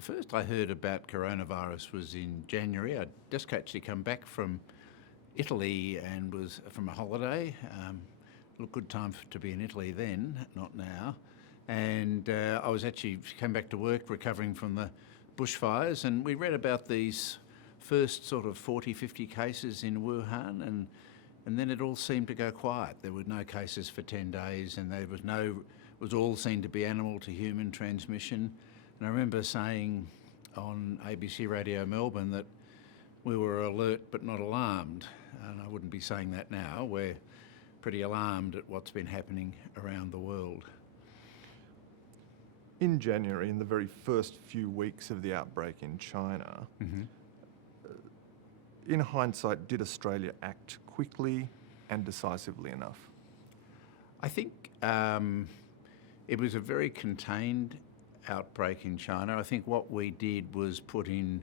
The first I heard about coronavirus was in January. I'd just actually come back from Italy and was from a holiday. Look, good time to be in Italy then, not now. And I was actually came back to work recovering from the bushfires, and we read about these first sort of 40, 50 cases in Wuhan, and then it all seemed to go quiet. There were no cases for 10 days, and it was all seen to be animal to human transmission. And I remember saying on ABC Radio Melbourne that we were alert but not alarmed, and I wouldn't be saying that now. We're pretty alarmed at what's been happening around the world. In January, in the very first few weeks of the outbreak in China, in hindsight, did Australia act quickly and decisively enough? I think it was a very contained outbreak in China. I think what we did was put in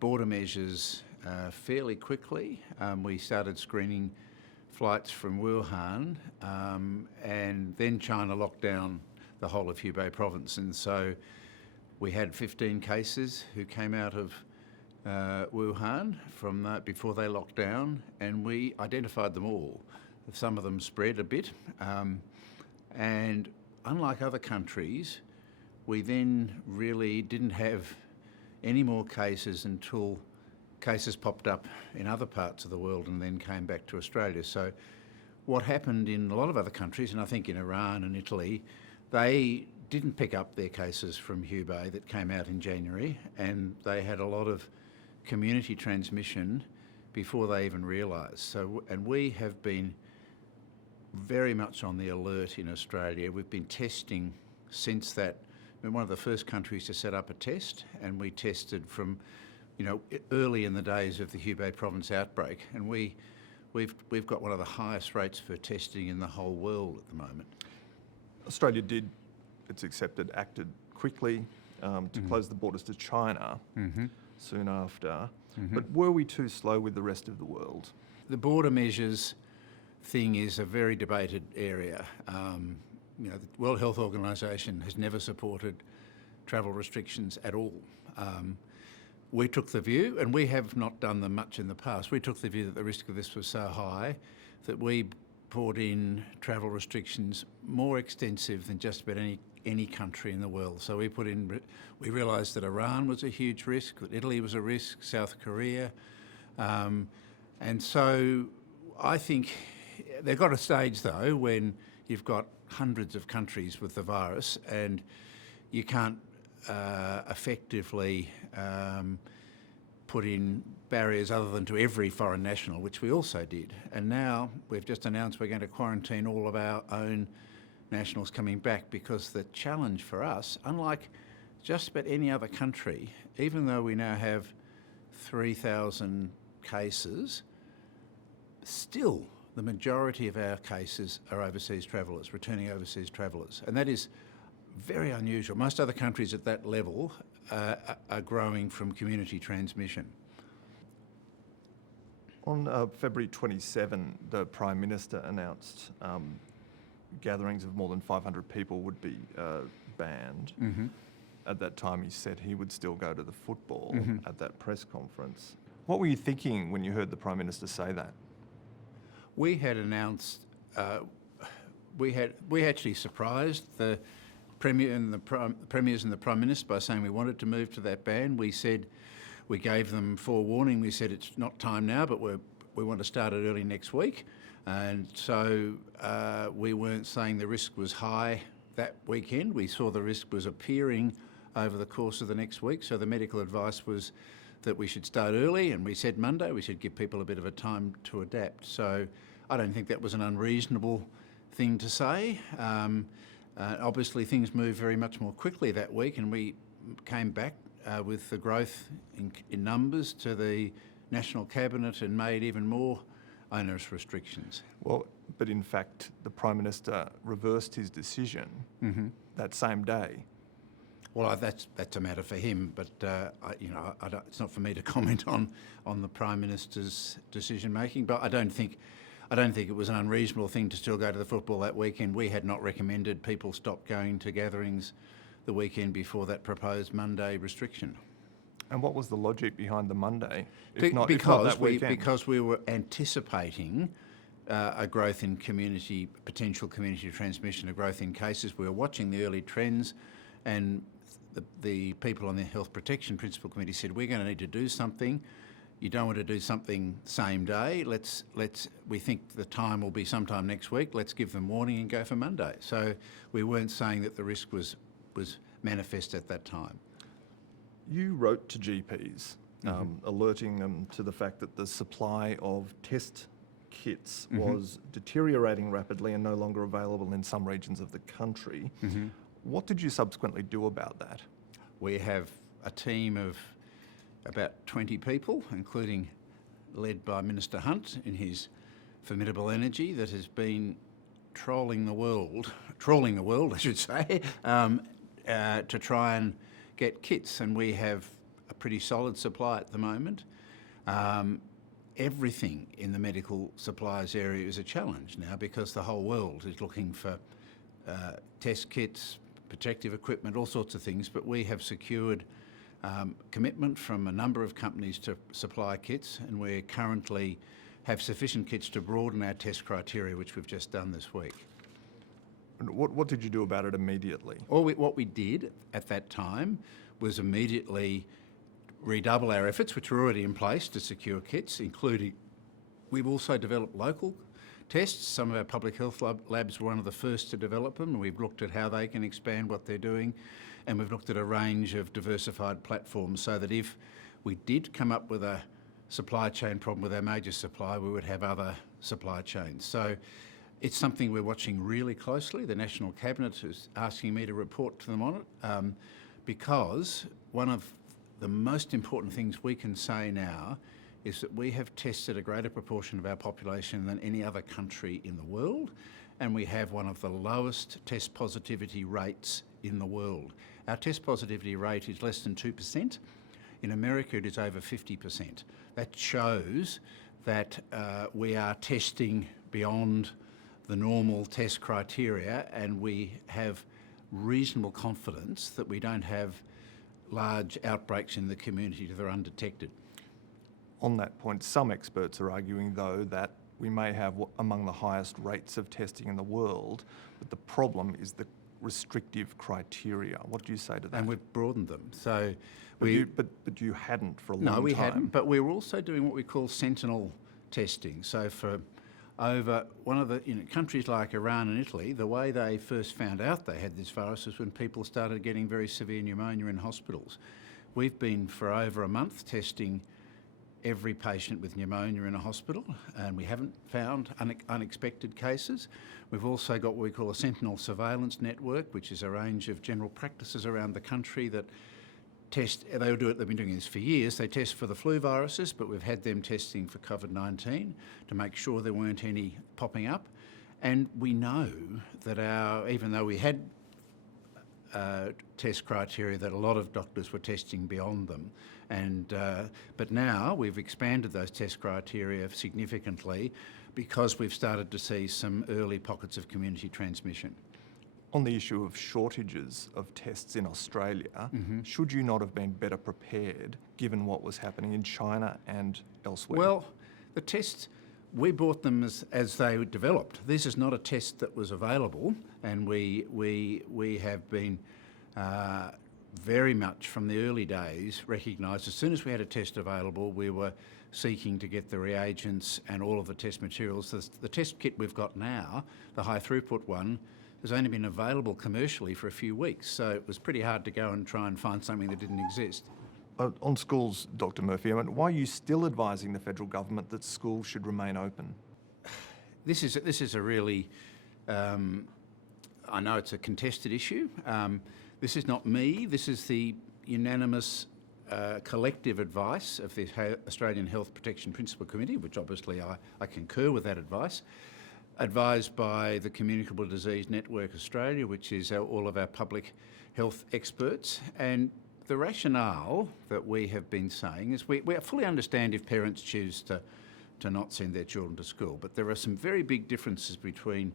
border measures fairly quickly. We started screening flights from Wuhan, and then China locked down the whole of Hubei province, and so we had 15 cases who came out of Wuhan from before they locked down, and we identified them all. Some of them spread a bit, and unlike other countries, we then really didn't have any more cases until cases popped up in other parts of the world and then came back to Australia. So what happened in a lot of other countries, and I think in Iran and Italy, they didn't pick up their cases from Hubei that came out in January, and they had a lot of community transmission before they even realised. So, and we have been very much on the alert in Australia. We've been testing since that. We're one of the first countries to set up a test, and we tested from, early in the days of the Hubei province outbreak, and we've got one of the highest rates for testing in the whole world at the moment. Australia did, it's accepted, acted quickly to close the borders to China soon after. But were we too slow with the rest of the world? The border measures thing is a very debated area. The World Health Organization has never supported travel restrictions at all. We took the view, and we have not done them much in the past, we took the view that the risk of this was so high that we brought in travel restrictions more extensive than just about any country in the world. So we realised that Iran was a huge risk, that Italy was a risk, South Korea. And so I think they've got a stage, though, when you've got hundreds of countries with the virus and you can't effectively put in barriers other than to every foreign national, which we also did. And now we've just announced we're going to quarantine all of our own nationals coming back, because the challenge for us, unlike just about any other country, even though we now have 3,000 cases, still the majority of our cases are overseas travellers, returning overseas travellers. And that is very unusual. Most other countries at that level are growing from community transmission. On February 27, the Prime Minister announced gatherings of more than 500 people would be banned. At that time, he said he would still go to the football at that press conference. What were you thinking when you heard the Prime Minister say that? We had announced, we actually surprised the Premier and the Premiers and the Prime Minister by saying we wanted to move to that ban. We said, we gave them forewarning. We said it's not time now, but we want to start it early next week. And so we weren't saying the risk was high that weekend. We saw the risk was appearing over the course of the next week. So the medical advice was that we should start early, and we said Monday. We should give people a bit of a time to adapt. So I don't think that was an unreasonable thing to say. Obviously, things moved very much more quickly that week, and we came back with the growth in numbers to the National Cabinet and made even more onerous restrictions. Well, but in fact, the Prime Minister reversed his decision that same day. Well, that's a matter for him, but it's not for me to comment on the Prime Minister's decision making. But I don't think it was an unreasonable thing to still go to the football that weekend. We had not recommended people stop going to gatherings the weekend before that proposed Monday restriction. And what was the logic behind the Monday, if Be- not because that weekend? because we were anticipating a growth in potential community transmission, a growth in cases. We were watching the early trends, and the people on the Health Protection Principal Committee said, we're going to need to do something. You don't want to do something same day. We think the time will be sometime next week. Let's give them warning and go for Monday. So we weren't saying that the risk was manifest at that time. You wrote to GPs, alerting them to the fact that the supply of test kits was deteriorating rapidly and no longer available in some regions of the country. What did you subsequently do about that? We have a team of about 20 people, including led by Minister Hunt in his formidable energy, that has been trawling the world, I should say, to try and get kits. And we have a pretty solid supply at the moment. Everything in the medical supplies area is a challenge now because the whole world is looking for test kits, protective equipment, all sorts of things. But we have secured commitment from a number of companies to supply kits, and we currently have sufficient kits to broaden our test criteria, which we've just done this week. And what did you do about it immediately? What we did at that time was immediately redouble our efforts, which were already in place, to secure kits, including we've also developed local tests. Some of our public health labs were one of the first to develop them, and we've looked at how they can expand what they're doing, and we've looked at a range of diversified platforms so that if we did come up with a supply chain problem with our major supplier, we would have other supply chains. So it's something we're watching really closely. The National Cabinet is asking me to report to them on it because one of the most important things we can say now is that we have tested a greater proportion of our population than any other country in the world, and we have one of the lowest test positivity rates in the world. Our test positivity rate is less than 2%. In America, it is over 50%. That shows that we are testing beyond the normal test criteria, and we have reasonable confidence that we don't have large outbreaks in the community that are undetected. On that point, some experts are arguing, though, that we may have among the highest rates of testing in the world, but the problem is the restrictive criteria. What do you say to that? And we've broadened them. So but you hadn't for a long time. No, we hadn't, but we were also doing what we call sentinel testing. So for over one of the countries like Iran and Italy, the way they first found out they had this virus was when people started getting very severe pneumonia in hospitals. We've been for over a month testing every patient with pneumonia in a hospital, and we haven't found unexpected cases. We've also got what we call a sentinel surveillance network, which is a range of general practices around the country that test. They've been doing this for years. They test for the flu viruses, but we've had them testing for COVID-19 to make sure there weren't any popping up. And we know that even though we had test criteria, that a lot of doctors were testing beyond them. But now we've expanded those test criteria significantly because we've started to see some early pockets of community transmission. On the issue of shortages of tests in Australia, should you not have been better prepared given what was happening in China and elsewhere? Well, the tests, we bought them as they developed. This is not a test that was available, and we have been very much from the early days recognised as soon as we had a test available, we were seeking to get the reagents and all of the test materials. The test kit we've got now, the high throughput one, has only been available commercially for a few weeks, so it was pretty hard to go and try and find something that didn't exist. On schools, Dr. Murphy, why are you still advising the federal government that schools should remain open? This is a really, I know it's a contested issue. This is not me. This is the unanimous collective advice of the Australian Health Protection Principal Committee, which obviously I concur with that advice, advised by the Communicable Disease Network Australia, which is all of our public health experts. And the rationale that we have been saying is we fully understand if parents choose to not send their children to school, but there are some very big differences between,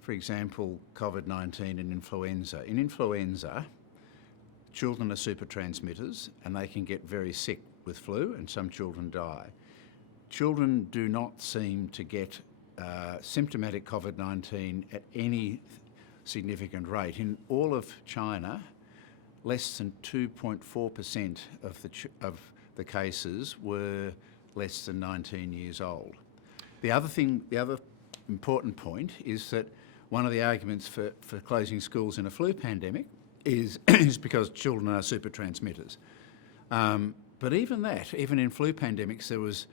for example, COVID-19 and influenza. In influenza, children are super transmitters and they can get very sick with flu, and some children die. Children do not seem to get symptomatic COVID-19 at any significant rate. In all of China, less than 2.4% of the cases were less than 19 years old. The other important point is that one of the arguments for closing schools in a flu pandemic is because children are super transmitters. But even in flu pandemics, there was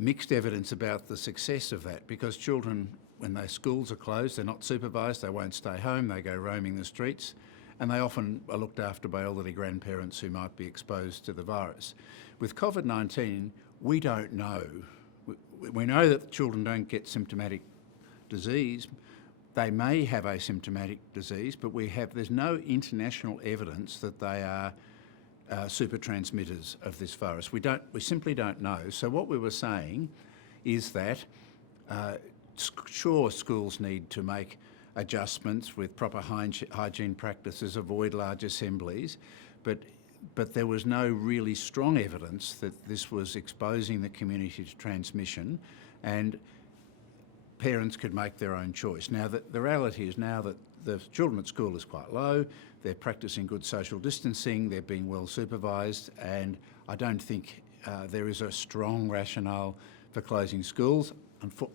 mixed evidence about the success of that, because children, when their schools are closed, they're not supervised, they won't stay home, they go roaming the streets, and they often are looked after by elderly grandparents who might be exposed to the virus. With COVID-19, we don't know. We know that children don't get symptomatic disease. They may have asymptomatic disease, but there's no international evidence that they are super transmitters of this virus. We simply don't know. So what we were saying is that sure, schools need to make adjustments with proper hygiene practices, avoid large assemblies, but there was no really strong evidence that this was exposing the community to transmission, and parents could make their own choice. Now, the reality is now that the children at school is quite low, they're practising good social distancing, they're being well supervised, and I don't think there is a strong rationale for closing schools.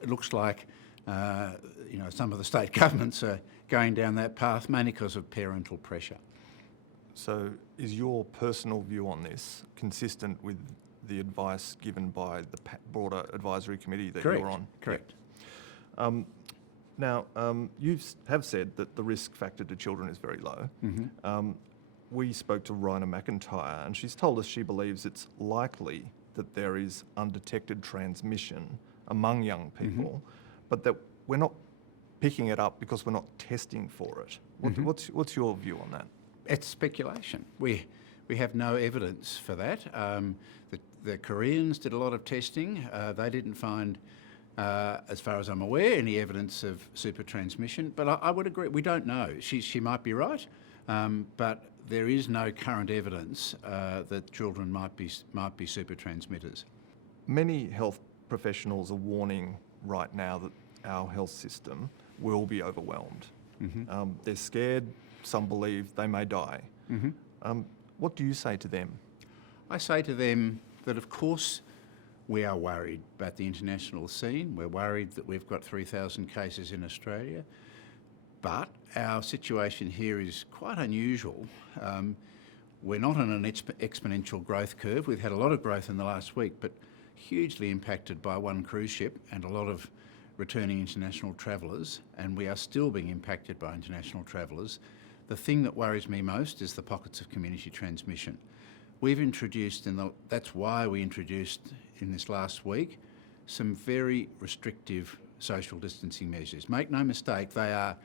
It looks like some of the state governments are going down that path, mainly because of parental pressure. So is your personal view on this consistent with the advice given by the broader advisory committee that you're on? Correct. Now, you have said that the risk factor to children is very low. Mm-hmm. We spoke to Rhina McIntyre, and she's told us she believes it's likely that there is undetected transmission among young people, but that we're not picking it up because we're not testing for it. What's your view on that? It's speculation. We have no evidence for that. The Koreans did a lot of testing. They didn't find, as far as I'm aware, any evidence of super transmission. But I would agree, we don't know. She might be right, but there is no current evidence that children might be super transmitters. Many health professionals are warning right now that our health system will be overwhelmed. They're scared. Some believe they may die. What do you say to them? I say to them that, of course, we are worried about the international scene. We're worried that we've got 3,000 cases in Australia. But our situation here is quite unusual. We're not on an exponential growth curve. We've had a lot of growth in the last week, but hugely impacted by one cruise ship and a lot of returning international travellers, and we are still being impacted by international travellers. The thing that worries me most is the pockets of community transmission. We've introduced, that's why we introduced in this last week, some very restrictive social distancing measures. Make no mistake, they are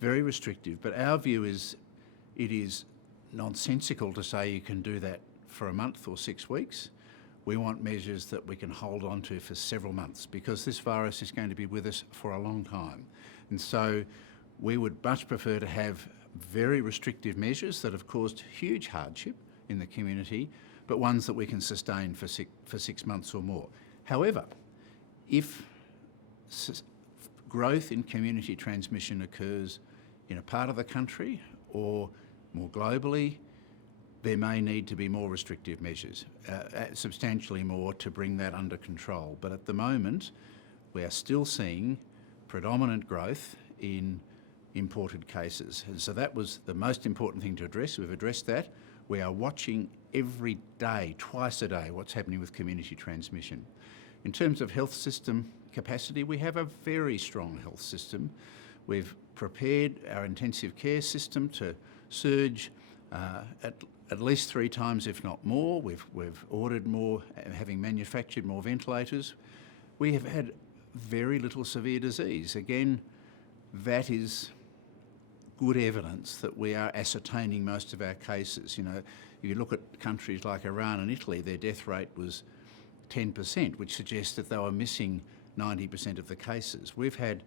very restrictive, but our view is it is nonsensical to say you can do that for a month or 6 weeks. We want measures that we can hold on to for several months, because this virus is going to be with us for a long time. And so we would much prefer to have very restrictive measures that have caused huge hardship in the community, but ones that we can sustain for 6 months or more. However, if growth in community transmission occurs in a part of the country or more globally, there may need to be more restrictive measures, substantially more, to bring that under control. But at the moment, we are still seeing predominant growth in imported cases. And so that was the most important thing to address. We've addressed that. We are watching every day, twice a day, what's happening with community transmission. In terms of health system capacity, we have a very strong health system. We've prepared our intensive care system to surge at least 3 times, if not more. We've ordered more, having manufactured more ventilators. We have had very little severe disease. Again, that is good evidence that we are ascertaining most of our cases. You know, if you look at countries like Iran and Italy, their death rate was 10%, which suggests that they were missing 90% of the cases. We've had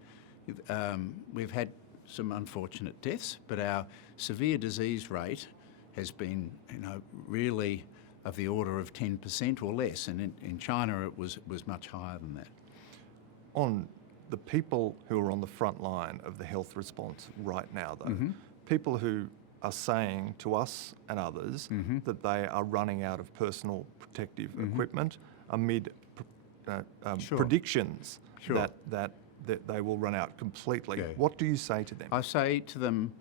some unfortunate deaths, but our severe disease rate has been, really of the order of 10% or less, and in China it was much higher than that. On the people who are on the front line of the health response right now, though, people who are saying to us and others that they are running out of personal protective equipment amid predictions that they will run out completely. Yeah. What do you say to them? I say to them,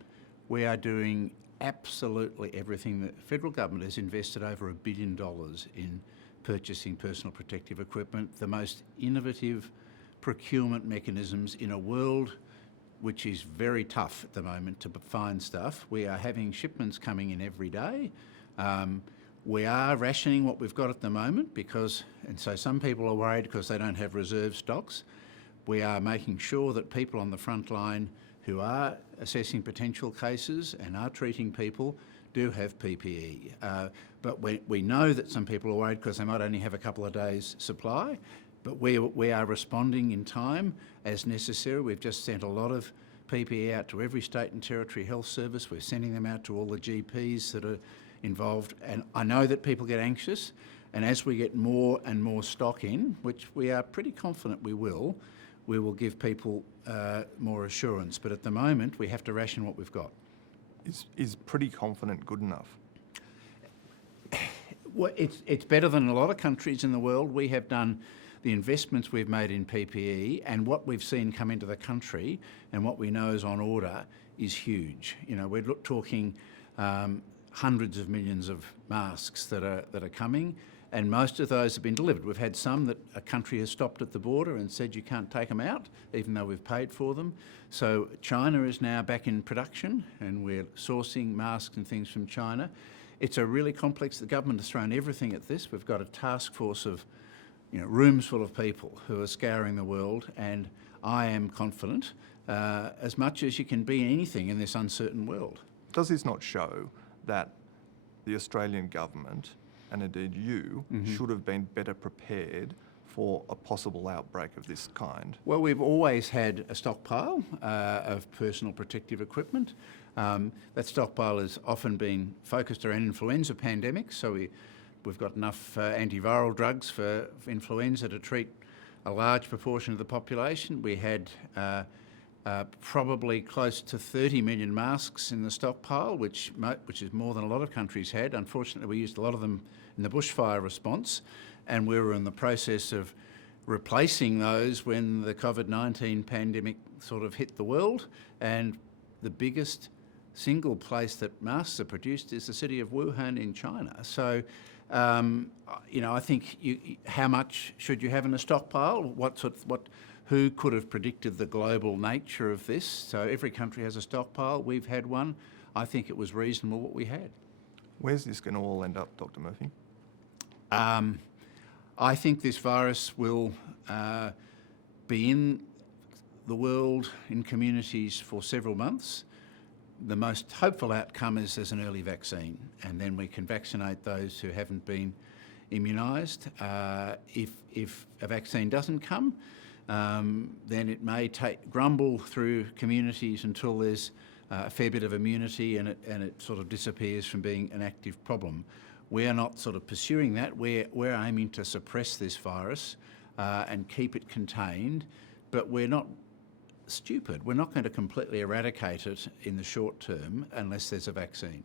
we are doing absolutely everything. The federal government has invested over $1 billion in purchasing personal protective equipment, the most innovative procurement mechanisms in a world which is very tough at the moment to find stuff. We are having shipments coming in every day. We are rationing what we've got at the moment and so some people are worried because they don't have reserve stocks. We are making sure that people on the front line who are assessing potential cases and are treating people do have PPE. But we know that some people are worried because they might only have a couple of days' supply, but we are responding in time as necessary. We've just sent a lot of PPE out to every state and territory health service. We're sending them out to all the GPs that are involved. And I know that people get anxious, and as we get more and more stock in, which we are pretty confident we will give people more assurance. But at the moment, we have to ration what we've got. Is pretty confident good enough? Well, it's better than a lot of countries in the world. We have done the investments we've made in PPE, and what we've seen come into the country and what we know is on order is huge. We're talking hundreds of millions of masks that are coming, and most of those have been delivered. We've had some that a country has stopped at the border and said you can't take them out, even though we've paid for them. So China is now back in production, and we're sourcing masks and things from China. It's a really complex. The government has thrown everything at this. We've got a task force of rooms full of people who are scouring the world, and I am confident, as much as you can be in anything in this uncertain world. Does this not show that the Australian government, and indeed you, should have been better prepared for a possible outbreak of this kind? Well, we've always had a stockpile of personal protective equipment. That stockpile has often been focused around influenza pandemics, so we've got enough antiviral drugs for influenza to treat a large proportion of the population. We had probably close to 30 million masks in the stockpile, which is more than a lot of countries had. Unfortunately, we used a lot of them in the bushfire response, and we were in the process of replacing those when the COVID-19 pandemic sort of hit the world. And the biggest single place that masks are produced is the city of Wuhan in China. So, I think how much should you have in a stockpile? Who could have predicted the global nature of this? So every country has a stockpile. We've had one. I think it was reasonable what we had. Where's this going to all end up, Dr. Murphy? I think this virus will be in the world, in communities for several months. The most hopeful outcome is there's an early vaccine, and then we can vaccinate those who haven't been immunised. If a vaccine doesn't come, then it may grumble through communities until there's a fair bit of immunity and it sort of disappears from being an active problem. We are not sort of pursuing that. We're aiming to suppress this virus and keep it contained, but we're not stupid. We're not going to completely eradicate it in the short term unless there's a vaccine.